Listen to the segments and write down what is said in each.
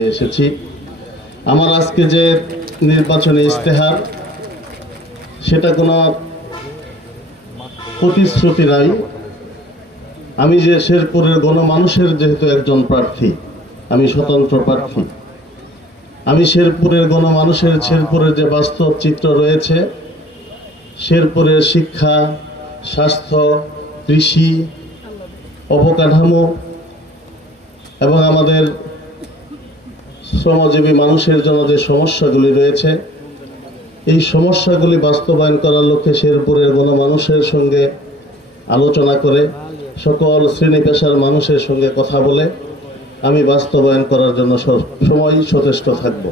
এসেছি। আমার আজকে যে নির্বাচনী ইস্তেহার সেটা কোনো প্রতিশ্রুতি নাই। আমি যে শেরপুরের গণমানুষের যেহেতু একজন প্রার্থী, আমি স্বতন্ত্র প্রার্থী। আমি শেরপুরের গণমানুষের, শেরপুরের যে বাস্তব চিত্র রয়েছে, শেরপুরের শিক্ষা, স্বাস্থ্য, কৃষি, অবকাঠামো এবং আমাদের শ্রমজীবী মানুষের জন্য যে সমস্যাগুলি রয়েছে, এই সমস্যাগুলি বাস্তবায়ন করার লক্ষ্যে শেরপুরের গণমানুষের সঙ্গে আলোচনা করে সকল শ্রেণি পেশার মানুষের সঙ্গে কথা বলে আমি বাস্তবায়ন করার জন্য সময় সচেষ্ট থাকব।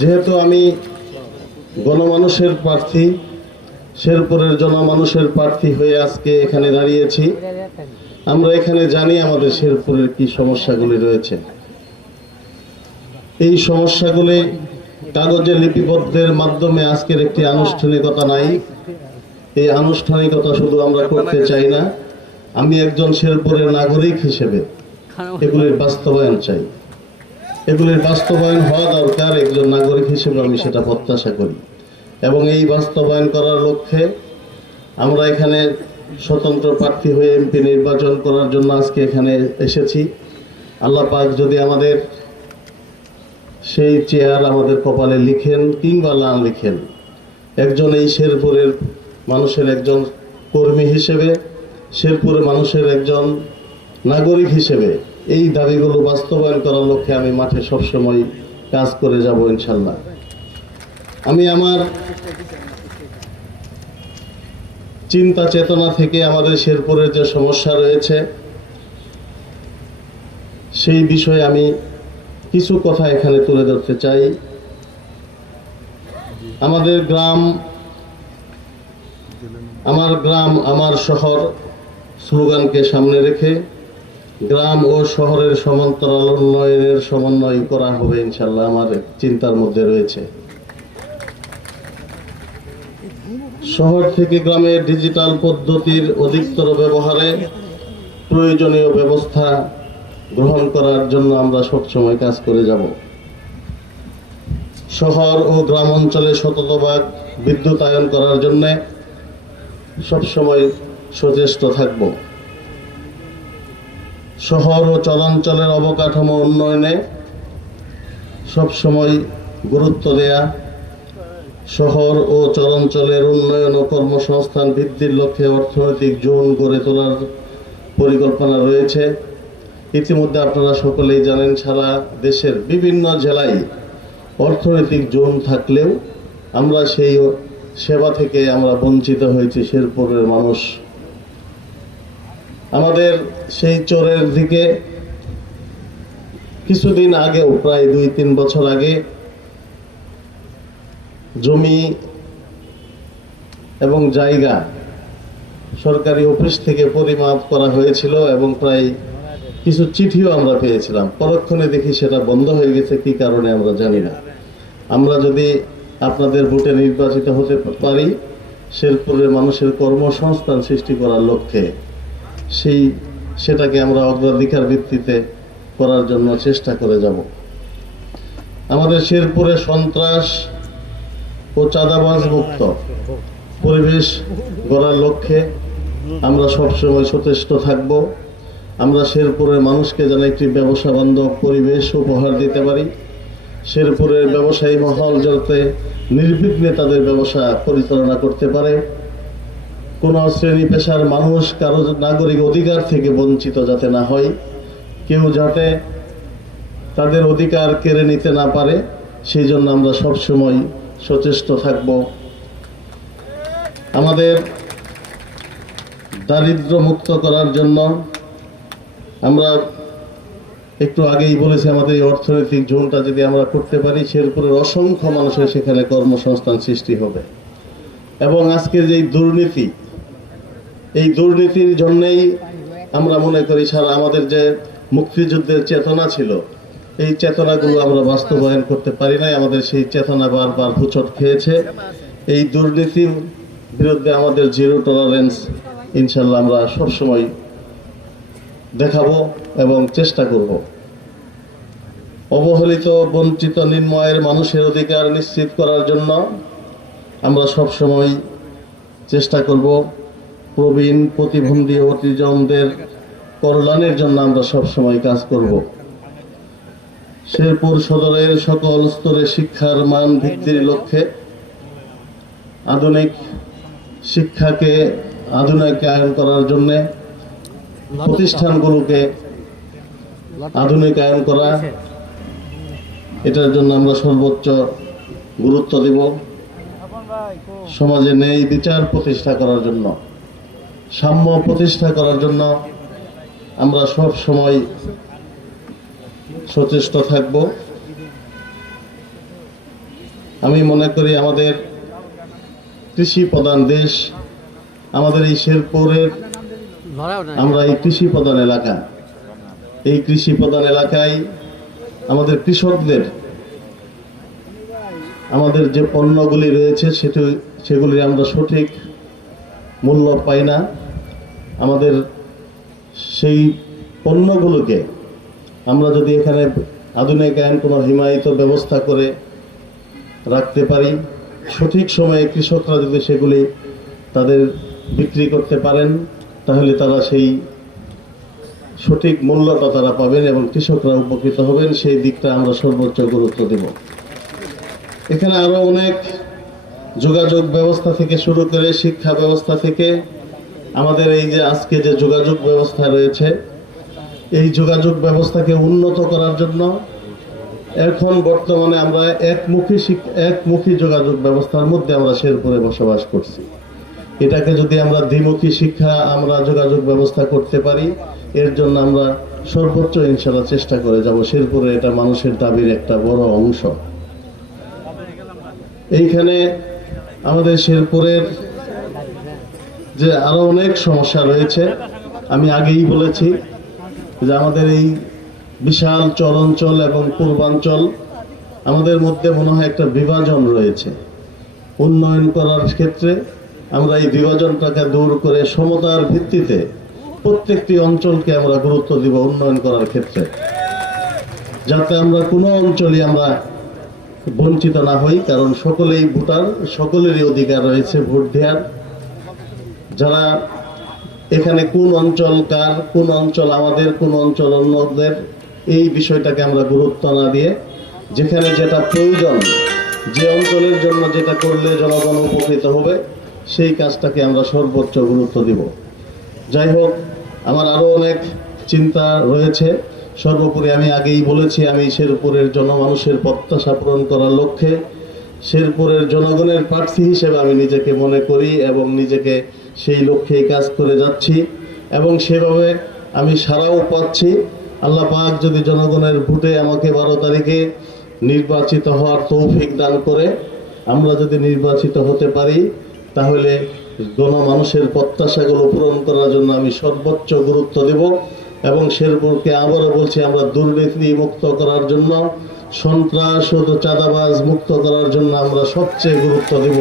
যেহেতু আমি গণমানুষের প্রার্থী, শেরপুরের জনমানুষের প্রার্থী হয়ে আজকে এখানে দাঁড়িয়েছি। আমরা এখানে জানি আমাদের শেরপুরের কি সমস্যাগুলি রয়েছে। এই সমস্যাগুলি কাগজে লিপিবদ্ধের মাধ্যমে আজকের একটি আনুষ্ঠানিকতা নাই। এই আনুষ্ঠানিকতা শুধু আমরা করতে চাই না। আমি একজন শেরপুরের নাগরিক হিসেবে এগুলির বাস্তবায়ন চাই। এগুলির বাস্তবায়ন হওয়া দরকার একজন নাগরিক হিসেবে আমি সেটা প্রত্যাশা করি। এবং এই বাস্তবায়ন করার লক্ষ্যে আমরা এখানে স্বতন্ত্র প্রার্থী হয়ে এমপি নির্বাচন করার জন্য আজকে এখানে এসেছি। আল্লাহ পাক যদি আমাদের সেই চেয়ার আমাদের কপালে লিখেন কিংবা না লিখেন, একজন এই শেরপুরের মানুষের একজন কর্মী হিসেবে, শেরপুরের মানুষের একজন নাগরিক হিসেবে এই দাবিগুলো বাস্তবায়ন করার লক্ষ্যে আমি মাঠে সবসময় কাজ করে যাব ইনশাল্লাহ আমি আমার চিন্তা চেতনা থেকে আমাদের শেরপুরের যে সমস্যা রয়েছে, সেই বিষয়ে আমি কিছু কথা এখানে তুলে ধরতে চাই। আমাদের গ্রাম, আমার গ্রাম, আমার শহর স্লোগানকে সামনে রেখে গ্রাম ও শহরের সমান্তরাল উন্নয়নের সমন্বয় করা হবে ইনশাল্লাহ আমার চিন্তার মধ্যে রয়েছে। শহর থেকে গ্রামে ডিজিটাল পদ্ধতির অধিকতর ব্যবহারে প্রয়োজনীয় ব্যবস্থা গ্রহণ করার জন্য আমরা সবসময় কাজ করে যাব। শহর ও গ্রাম অঞ্চলে শততভাগ বিদ্যুতায়ন করার জন্য সবসময় সচেষ্ট থাকব। শহর ও চলাঞ্চলের অবকাঠামো উন্নয়নে সবসময় গুরুত্ব দেয়া শহর ও চরাঞ্চলের উন্নয়ন ও কর্মসংস্থান বৃদ্ধির লক্ষ্যে অর্থনৈতিক জোন গড়ে তোলার পরিকল্পনা রয়েছে। ইতিমধ্যে আপনারা সকলেই জানেন, সারা দেশের বিভিন্ন জেলায় অর্থনৈতিক জোন থাকলেও আমরা সেই সেবা থেকে আমরা বঞ্চিত হয়েছি, শেরপুরের মানুষ। আমাদের সেই চোরের দিকে কিছুদিন আগেও, প্রায় দুই তিন বছর আগে জমি এবং জায়গা সরকারি অফিস থেকে পরিমাপ করা হয়েছিল এবং প্রায় কিছু চিঠিও আমরা পেয়েছিলাম। পরক্ষণে দেখি সেটা বন্ধ হয়ে গেছে, কি কারণে আমরা জানি না। আমরা যদি আপনাদের ভোটে নির্বাচিত হতে পারি, শেরপুরের মানুষের কর্মসংস্থান সৃষ্টি করার লক্ষ্যে সেই, সেটাকে আমরা অগ্রাধিকার ভিত্তিতে করার জন্য চেষ্টা করে যাব। আমাদের শেরপুরে সন্ত্রাস ও চাঁদাবাজ মুক্ত। পরিবেশ গড়ার লক্ষ্যে আমরা সবসময় সচেষ্ট থাকব। আমরা শেরপুরের মানুষকে যেন একটি ব্যবসা বান্ধব পরিবেশ উপহার দিতে পারি। শেরপুরের ব্যবসায়ী মহল যাতে নির্বিঘ্নে তাদের ব্যবসা পরিচালনা করতে পারে। কোনো শ্রেণি পেশার মানুষ কারও নাগরিক অধিকার থেকে বঞ্চিত যাতে না হয়। কেউ যাতে তাদের অধিকার কেড়ে নিতে না পারে, সেই জন্য আমরা সবসময় সচেষ্ট থাকব। আমাদের দারিদ্র মুক্ত করার জন্য আমরা একটু আগেই বলেছি, আমাদের এই অর্থনৈতিক জোনটা যদি আমরা করতে পারি, শেরপুরের অসংখ্য মানুষের সেখানে কর্মসংস্থান সৃষ্টি হবে। এবং আজকের যে দুর্নীতি, এই দুর্নীতির জন্যেই আমরা মনে করি, সারা আমাদের যে মুক্তিযুদ্ধের চেতনা ছিল এই চেতনাগুলো আমরা বাস্তবায়ন করতে পারি নাই, আমাদের সেই চেতনা বারবার হুচট খেয়েছে। এই দুর্নীতির বিরুদ্ধে আমাদের জিরো টলারেন্স ইনশাল্লাহ আমরা সবসময় দেখাবো এবং চেষ্টা করব। অবহেলিত, বঞ্চিত নির্ময়ের মানুষের অধিকার নিশ্চিত করার জন্য আমরা সবসময় চেষ্টা করব। প্রবীণ, প্রতিবন্ধী, অতিজনদের কল্যাণের জন্য আমরা সবসময় কাজ করব। শেরপুর সদরের সকল স্তরে শিক্ষার মান ভিত্তির লক্ষ্যে আধুনিক শিক্ষাকে আধুনিকায়ন করার জন্য প্রতিষ্ঠানগুলোকে আধুনিকায়ন করা, এটার জন্য আমরা সর্বোচ্চ গুরুত্ব দেব। সমাজে ন্যায় বিচার প্রতিষ্ঠা করার জন্য। সাম্য প্রতিষ্ঠা করার জন্য আমরা সব সময় সচেষ্ট থাকব। আমি মনে করি আমাদের কৃষি প্রধান দেশ, আমাদের এই শেরপুরের আমরা এই কৃষি প্রধান এলাকা। এই কৃষি প্রধান এলাকায় আমাদের কৃষকদের, আমাদের যে পণ্যগুলি রয়েছে সেটি, সেগুলি আমরা সঠিক মূল্য পাই না। আমাদের সেই পণ্যগুলোকে আমরা যদি এখানে আধুনিক আধুনিকায়ন কোনো হিমায়িত ব্যবস্থা করে রাখতে পারি, সঠিক সময়ে কৃষকরা যদি সেগুলি তাদের বিক্রি করতে পারেন, তাহলে তারা সেই সঠিক মূল্যটা তারা পাবেন এবং কৃষকরা উপকৃত হবেন, সেই দিকটা আমরা সর্বোচ্চ গুরুত্ব দেব। এখানে আরও অনেক যোগাযোগ ব্যবস্থা থেকে শুরু করে শিক্ষা ব্যবস্থা থেকে আমাদের এই যে আজকে যে যোগাযোগ ব্যবস্থা রয়েছে এই যোগাযোগ ব্যবস্থাকে উন্নত করার জন্য এখন বর্তমানে আমরা একমুখী একমুখী যোগাযোগ ব্যবস্থার মধ্যে আমরা শেরপুরে বসবাস করছি। এটাকে যদি আমরা দ্বিমুখী শিক্ষা আমরা যোগাযোগ ব্যবস্থা করতে পারি, এর জন্য আমরা সর্বোচ্চ ইনশাল্লাহ চেষ্টা করে যাব। শেরপুরে এটা মানুষের দাবির একটা বড় অংশ। এইখানে আমাদের শেরপুরের যে আরও অনেক সমস্যা রয়েছে, আমি আগেই বলেছি যে আমাদের এই বিশাল চরাঞ্চল এবং পূর্বাঞ্চল, আমাদের মধ্যে মনে হয় একটা বিভাজন রয়েছে। উন্নয়ন করার ক্ষেত্রে আমরা এই বিভাজনটাকে দূর করে সমতার ভিত্তিতে প্রত্যেকটি অঞ্চলকে আমরা গুরুত্ব দিব উন্নয়ন করার ক্ষেত্রে। যাতে আমরা কোনো অঞ্চলে আমরা বঞ্চিত না হই, কারণ সকলেই ভোটার, সকলেরই অধিকার রয়েছে ভোট দেওয়ার। যারা এখানে কোন অঞ্চল কার কোন অঞ্চল আমাদের, কোন অঞ্চল অন্যদের, এই বিষয়টাকে আমরা গুরুত্ব না দিয়ে যেখানে যেটা প্রয়োজন, যে অঞ্চলের জন্য যেটা করলে জনগণ উপকৃত হবে, সেই কাজটাকে আমরা সর্বোচ্চ গুরুত্ব দিব। যাই হোক, আমার আরও অনেক চিন্তা রয়েছে। সর্বোপরি আমি আগেই বলেছি, আমি শেরপুরের জনমানুষের প্রত্যাশা পূরণ করার লক্ষ্যে শেরপুরের জনগণের প্রার্থী হিসেবে আমি নিজেকে মনে করি এবং নিজেকে সেই লক্ষ্যেই কাজ করে যাচ্ছি এবং সেভাবে আমি সারাও পাচ্ছি। আল্লাহ পাক যদি জনগণের ভোটে আমাকে বারো তারিখে নির্বাচিত হওয়ার তৌফিক দান করে, আমরা যদি নির্বাচিত হতে পারি, তাহলে গণমানুষের প্রত্যাশাগুলো পূরণ করার জন্য আমি সর্বোচ্চ গুরুত্ব দেব এবং শেরপুরকে আবারও বলছি, আমরা দুর্নীতি মুক্ত করার জন্য সন্ত্রাস ও চাঁদাবাজ মুক্ত করার জন্য আমরা সবচেয়ে গুরুত্ব দেব।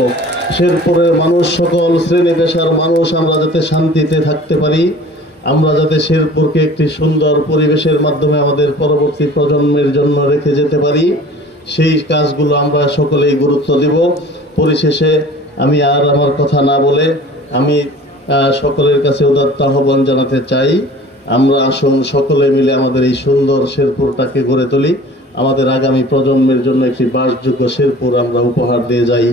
শেরপুরের মানুষ সকল শ্রেণি পেশার মানুষ, আমরা যাতে শান্তিতে থাকতে পারি, আমরা যাতে শেরপুরকে একটি সুন্দর পরিবেশের মাধ্যমে আমাদের পরবর্তী প্রজন্মের জন্য রেখে যেতে পারি, সেই কাজগুলো আমরা সকলেই গুরুত্ব দেব। পরিশেষে আমি আর আমার কথা না বলে আমি সকলের কাছে উদাত্ত আহ্বান জানাতে চাই, আমরা আসুন সকলে মিলে আমাদের এই সুন্দর শেরপুরটাকে গড়ে তুলি। আমাদের আগামী প্রজন্মের জন্য একটি বাসযোগ্য শেরপুর আমরা উপহার দিয়ে যাই।